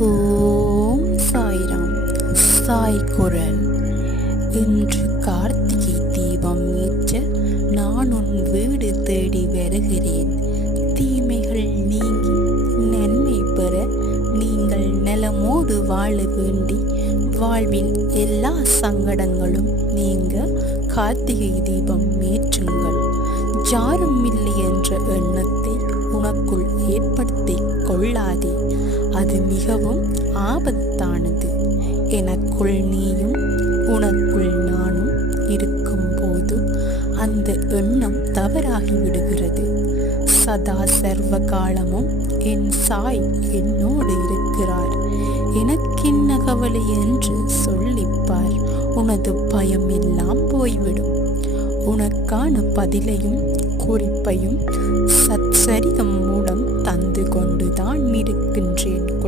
ஓம் சாய்ராம். சாய் குரல். இன்று கார்த்திகை தீபம் ஏற்ற நான் உன் வீடு தேடி வருகிறேன். தீமைகள் நீங்கி நன்மை பெற நீங்கள் நலமோடு வாழ வேண்டி வாழ்வின் எல்லா சங்கடங்களும் நீங்க கார்த்திகை தீபம் ஏற்றுங்கள். யாரும் இல்லை என்ற எண்ணத்தை உனக்குள் ஏற்படுத்தி கொள்ளாதே. அது மிகவும் ஆபத்தானது. எனக்குள் நீயும் உனக்குள் நானும் இருக்கும்போது அந்த எண்ணம் தவறாகி விடுகிறது. சதா சர்வ காலமும் என் சாய் என்னோடு இருக்கிறார். எனக்கென்ன கவலை என்று சொல்லிப்பார். உனது பயம் எல்லாம் போய்விடும். உனக்கான பதிலையும் குறிப்பையும் சச்சரிதம் மூலம் தந்து கொண்டுதான் இருக்கின்றேன்.